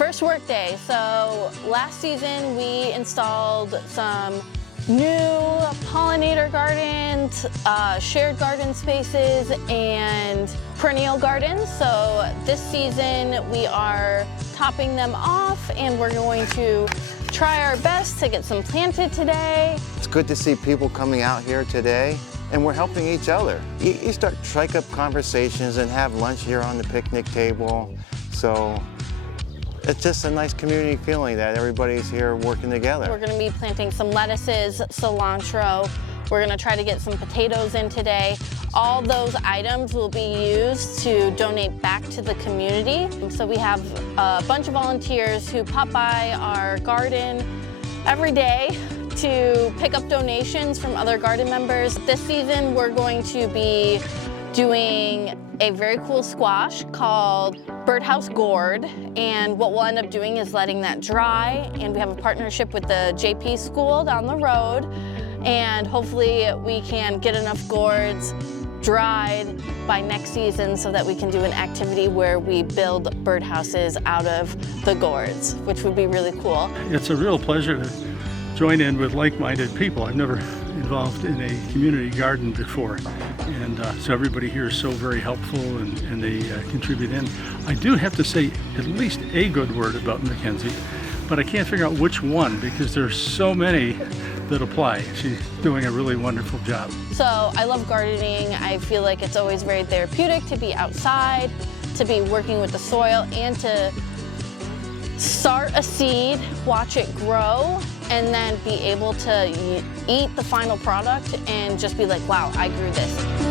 First work day. So last season we installed some new pollinator gardens, shared garden spaces, and perennial gardens. So this season we are topping them off, and we're going to try our best to get some planted today. It's good to see people coming out here today, and we're helping each other. You start to strike up conversations and have lunch here on the picnic table. So it's just a nice community feeling that everybody's here working together. We're going to be planting some lettuces, cilantro. We're going to try to get some potatoes in today. All those items will be used to donate back to the community. So we have a bunch of volunteers who pop by our garden every day to pick up donations from other garden members. This season we're going to be doing a very cool squash called Birdhouse Gourd, and what we'll end up doing is letting that dry, and we have a partnership with the JP school down the road, and hopefully we can get enough gourds dried by next season so that we can do an activity where we build birdhouses out of the gourds, which would be really cool. It's a real pleasure to join in with like-minded people. I've never involved in a community garden before, and so everybody here is so very helpful, and they contribute in. I do have to say at least a good word about Mackenzie, but I can't figure out which one because there's so many that apply. She's doing a really wonderful job. So I love gardening. I feel like it's always very therapeutic to be outside, to be working with the soil, and to start a seed, watch it grow, and then be able to eat the final product and just be like, wow, I grew this.